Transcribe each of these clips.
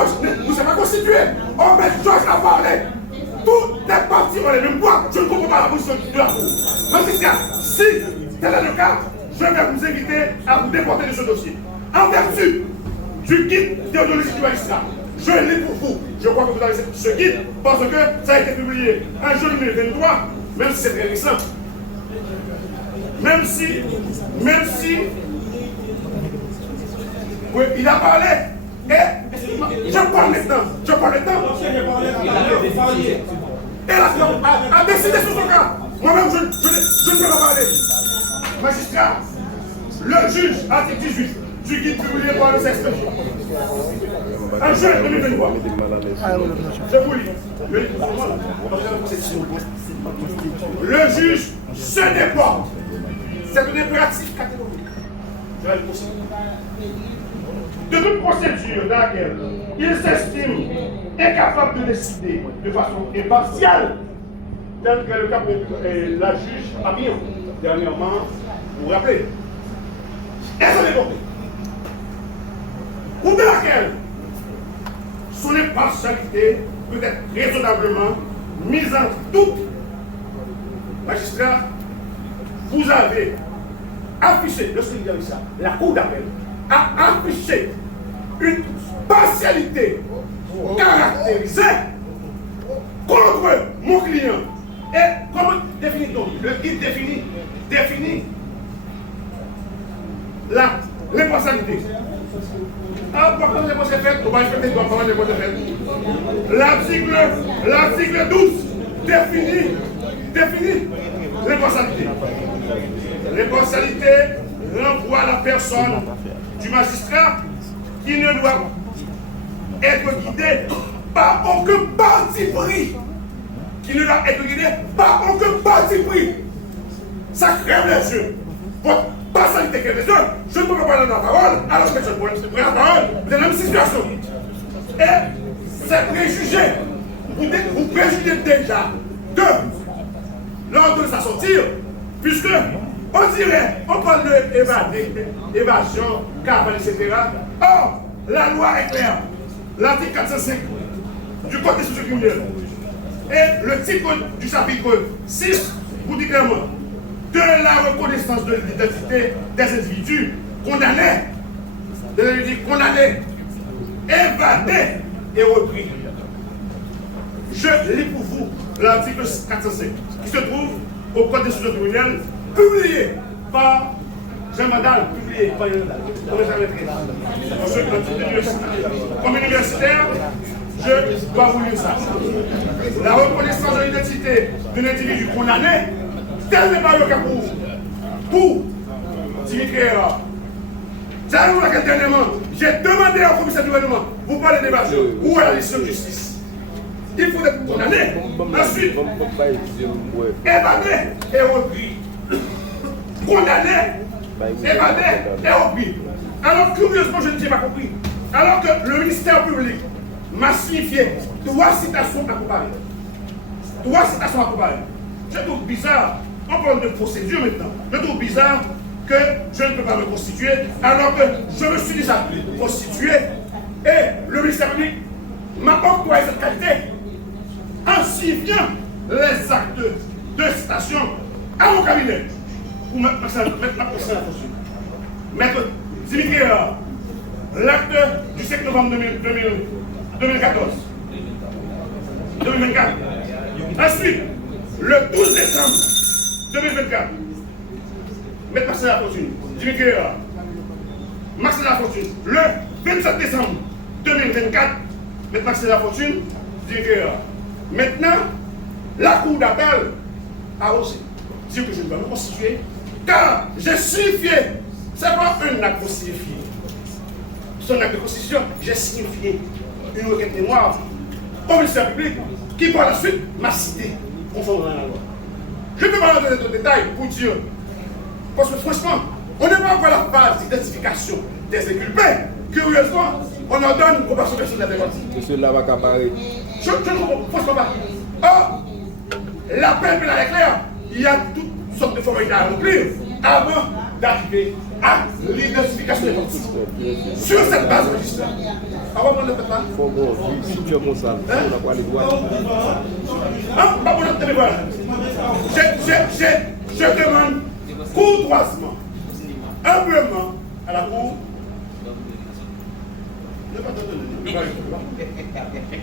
Georges ne s'est pas constitué. Oh, mais Georges a parlé. Toutes les parties ont les mêmes poids. Je ne comprends pas la position de la Cour. Magistrat, si tel est le cas, je vais vous inviter à vous déporter de ce dossier. En vertu du guide théodologique du magistrat, je l'ai pour vous. Je crois que vous avez ce guide parce que ça a été publié en juin 2023, même si c'est très récent. Même si, oui, il a parlé. Et, je parle maintenant. Et la Cour a décidé sur son cas. Moi-même, je ne peux pas parler. Magistrat, le juge, article 18, du guide publié par le CSP. En juin 2023. Je vous lis. Le juge se déporte. C'est un impératif catégorique. Je vais le poursuivre. De toute procédure dans laquelle il s'estime incapable de décider de façon impartiale, tel que le cas de la juge Papillon, dernièrement, vous vous rappelez, elle s'en est portée. Ou de laquelle son impartialité peut être raisonnablement mise en doute. Magistrat, vous avez affiché, lorsqu'il y a eu ça, la Cour d'appel a affiché une partialité caractérisée contre mon client. Et comment définit-on? Le guide définit l'impartialité. Ah, pourquoi les choses faites? On va respecter les droits les choses faites. L'article 12 définit l'impartialité. L'impartialité renvoie la personne du magistrat qui ne doit être guidé par aucun parti pris. Qui ne doit être guidé par aucun parti pris. Ça crève les yeux. Votre partialité crève les yeux. Je ne peux pas parler de la parole alors que je prends la parole dans la même situation. Et c'est préjugé. Vous préjugez déjà de l'ordre de sa sortir, puisque on dirait, on parle de évasion, cavale, etc. Or, la loi est claire. L'article 405 du Code des sociétés criminelles et le titre du chapitre 6 vous dit clairement de la reconnaissance de l'identité des individus condamnés, évadés et repris. Je lis pour vous l'article 405 qui se trouve au Code des sociétés criminelles, publié par Jean Madal, publié par comme universitaire, je dois vous lire ça. La reconnaissance de l'identité de l'individu condamné, tel n'est pas le cas pour Dimitri Erard. C'est à nous laquelle dernièrement, j'ai demandé au commissaire du gouvernement, vous parlez d'évasion, où est la décision de justice? Il faut être condamné. Ensuite, évadé et repris. Condamné, évadé et repris. Alors, curieusement, je ne t'ai pas compris. Alors que le ministère public m'a signifié 3 citations à comparer. 3 citations à comparer. Je trouve bizarre, on parle de procédure maintenant, je trouve bizarre que je ne peux pas me constituer alors que je me suis déjà constitué et le ministère public m'a octroyé cette qualité en signifiant les actes de citation à mon cabinet. Pour mettre ma personne à fonction. Maître Dimitri Erard, l'acte du 5 novembre 2014. 2024. Ensuite, le 12 décembre 2024, Maître Marcel Lafortune, Dimitri Erard, Marcel Lafortune. Le 27 décembre 2024, Maître Marcel Lafortune, Dimitri Erard. Maintenant, la Cour d'appel a osé dire que je ne dois me constituer car j'ai signifié, c'est pas un acte pour signifier. C'est un acte de constitution, j'ai signifié une requête mémoire au ministère public qui par la suite m'a cité conformément à la loi. Je ne peux pas donner de détails pour dire, parce que franchement, on n'est pas encore à la phase d'identification des inculpés. Curieusement, on en donne une probation personnelle de Monsieur Lavacabari. Je ne comprends pas. Or, la peine pénale est claire. Il y a toutes sortes de formalités à remplir avant d'arriver à l'identification des partis. Sur cette base registre. On va prendre le fait là. Si tu es comme ça, on n'a pas les droits. Pas pour notre téléphone. Je demande courtoisement, humblement à la Cour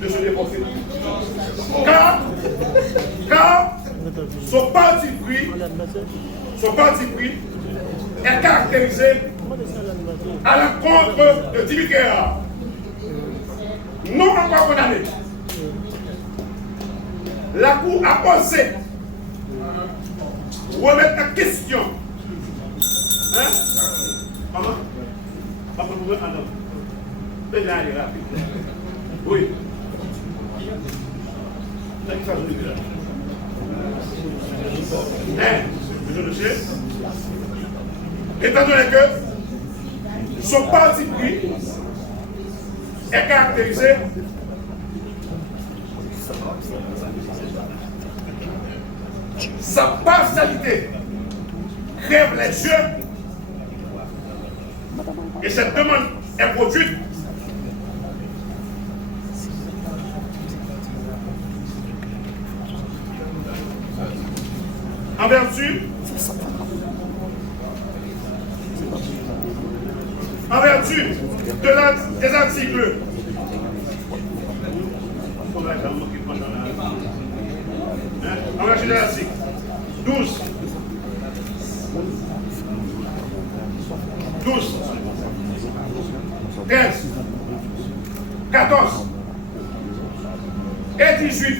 de se déporter. Car son parti pris est caractérisé à l'encontre de Dimi Kera, non encore condamné. La Cour a osé remettre en question. Hein? Maman? Papa, vous voulez un homme? Ben, là, il est rapide. Oui. C'est qui ça, je dis là? Monsieur le chef, étant donné que son parti pris est caractérisé sa partialité crève les yeux et cette demande est produite en vertu des articles en vertu des articles 12, 13, 14 et 18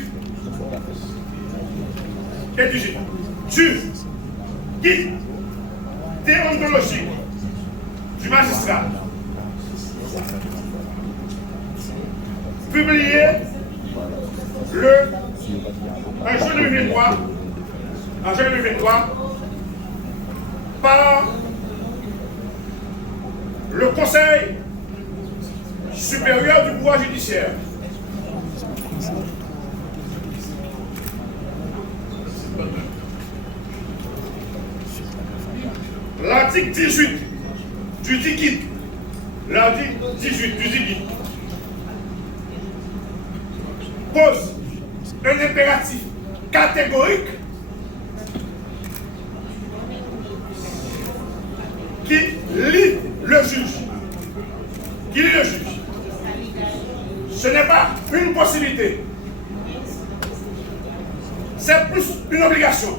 du guide déontologique du magistrat publié en juin 2023 par le Conseil supérieur du pouvoir judiciaire. L'article 18 du DIGIT, pose un impératif catégorique qui lie le juge. Ce n'est pas une possibilité, c'est plus une obligation.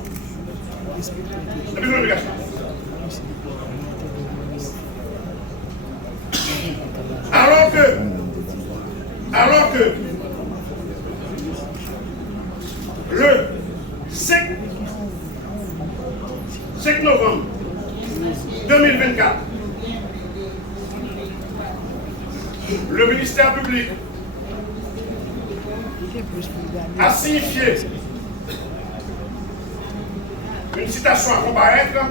Alors que le 5 novembre 2024, le ministère public a signifié une citation à comparaître,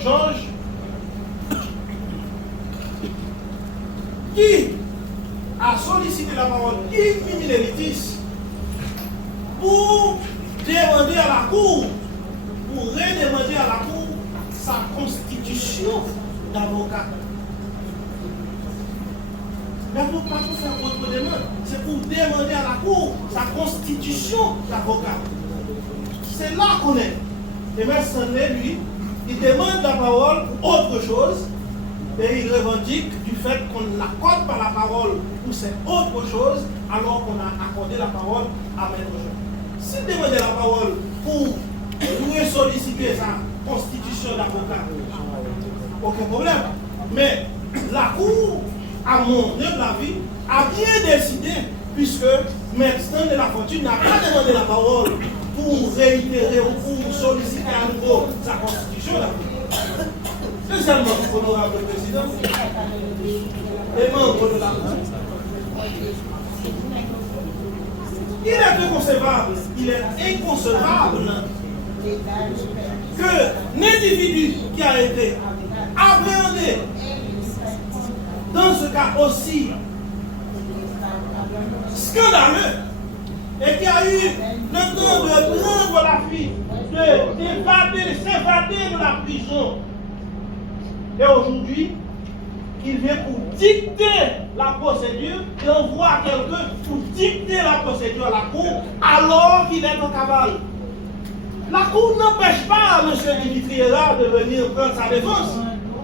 Georges, qui a sollicité la parole in militis pour demander à la Cour, pour redemander à la Cour sa constitution d'avocat. L'avocat pour faire votre demande, c'est pour demander à la Cour sa constitution d'avocat. C'est là qu'on est. Et M. Stanley, lui, il demande la parole pour autre chose et il revendique du fait qu'on n'accorde pas la parole pour cette autre chose alors qu'on a accordé la parole à Maître Jean. S'il demandait la parole pour nous solliciter sa constitution d'avocat, aucun problème. Mais la Cour, à mon humble avis, a bien décidé puisque Maître Stanley Lafortune n'a pas demandé la parole pour réitérer ou pour solliciter à nouveau sa constitution. Deuxièmement, honorable président et membre de la Cour, il est inconcevable que l'individu qui a été appréhendé dans ce cas aussi scandaleux, et qui a eu le temps de prendre la fuite, de s'évader de la prison, et aujourd'hui, il vient pour dicter la procédure, il envoie quelqu'un pour dicter la procédure à la cour, alors qu'il est en cavale. La cour n'empêche pas M. Dimitrieva de venir prendre sa défense.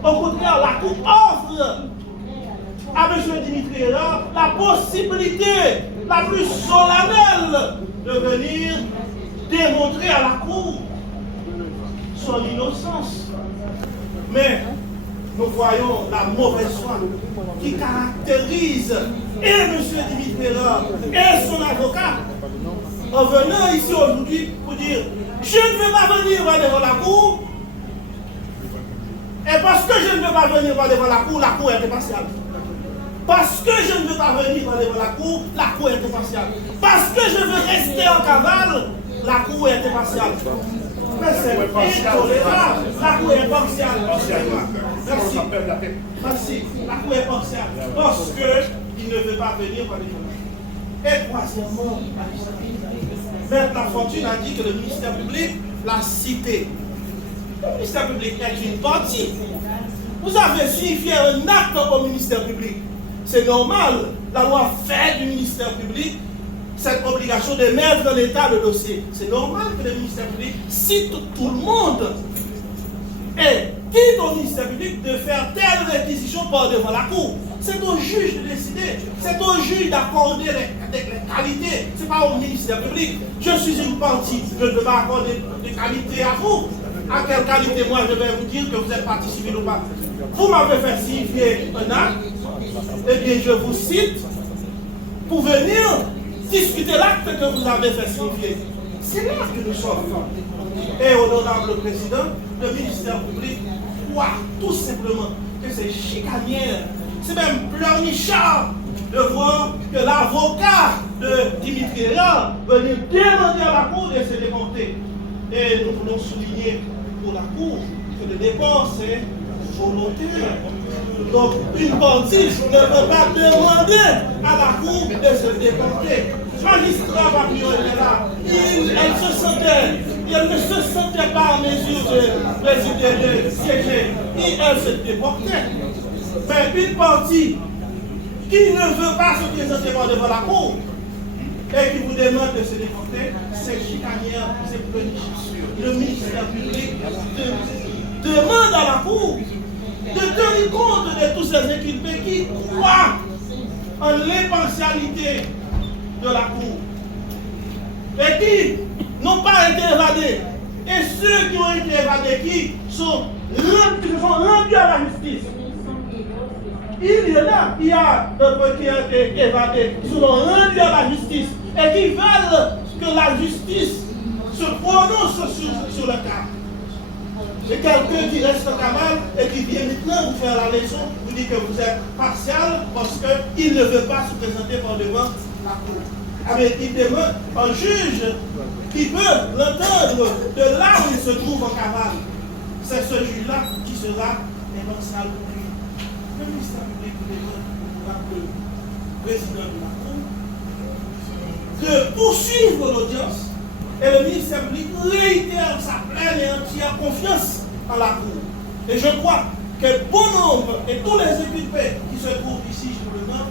Au contraire, la cour offre à M. Dimitrieva la possibilité la plus solennelle de venir démontrer à la cour son innocence. Mais nous voyons la mauvaise foi qui caractérise et M. Dimitrieva et son avocat en venant ici aujourd'hui pour dire je ne veux pas venir devant la cour, et parce que je ne veux pas venir devant la cour est impartiale. Parce que je ne veux pas venir devant la cour est impartiale. Parce que je veux rester en cavale, la cour est impartiale. Mais c'est intolérable. La cour est partiale. Merci. Merci. La cour est partiale. Parce qu'il ne veut pas venir devant la cour. Et troisièmement, Maître Lafortune a dit que le ministère public l'a cité. Le ministère public est une partie. Vous avez signifié un acte au ministère public. C'est normal. La loi fait du ministère public cette obligation de mettre en état le dossier. C'est normal que le ministère public cite tout le monde et quitte au ministère public de faire telle réquisition par devant la cour. C'est au juge de décider. C'est au juge d'accorder les qualités. Ce n'est pas au ministère public. Je suis une partie. Je ne peux pas accorder des qualités à vous. À quelle qualité, moi, je vais vous dire que vous êtes partie civile ou pas. Vous m'avez fait signifier un acte. Eh bien, je vous cite pour venir discuter l'acte que vous avez fait signifier. C'est là que nous sommes. Et honorable président, le ministère public croit tout simplement que c'est chicanière. C'est même pleurnichard de voir que l'avocat de Dimitrieva venir demander à la cour de se démonter. Et nous voulons souligner pour la cour que le départ c'est volontaire. Donc une partie ne peut pas demander à la cour de se déporter. Magistrat Papillon était là. Elle ne se sentait pas en mesure de siéger. Et elle se déportait. Mais une partie qui ne veut pas se présenter devant la cour et qui vous demande de se déporter, c'est chicanière, c'est pernicieux. Le ministère public demande à la cour de tenir compte de tous ces inculpés qui croient en l'impartialité de la cour et qui n'ont pas été évadés. Et ceux qui ont été évadés, qui sont rendus à la justice. Il y en a qui ont été évadés, qui sont rendus à la justice et qui veulent que la justice se prononce sur le cas. C'est quelqu'un qui reste en cavale et qui vient maintenant vous faire la leçon, vous dit que vous êtes partial parce qu'il ne veut pas se présenter par devant la cour. Mais il demande un juge qui peut l'entendre de là où il se trouve en cavale. C'est ce juge-là qui sera impartial pour lui. Le ministère public demande le président de la cour de poursuivre l'audience. Et le ministère public réitère sa pleine et entière confiance en la cour. Et je crois que bon nombre et tous les inculpés qui se trouvent ici sur le banc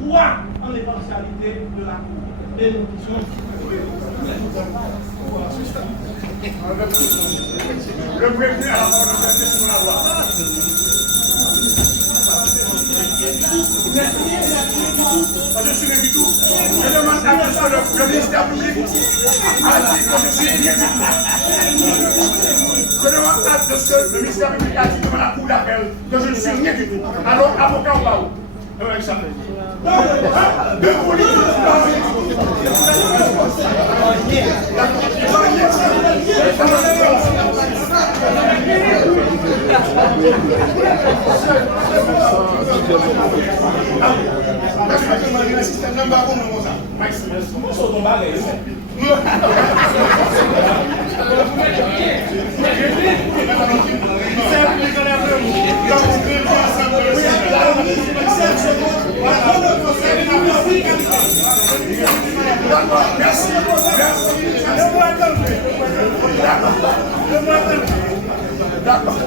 croient en l'impartialité de la cour. Et nous disons le prévenu à la mort de la question à la loi. Je suis rien du tout. Je demande à ce que le ministère public a dit que je suis rien du tout. Je demande à ce que le ministère public a dit devant la cour d'appel que je ne suis rien du tout. Alors, avocat ou pas où? Deux politiques. D'accord, merci. D'accord. D'accord.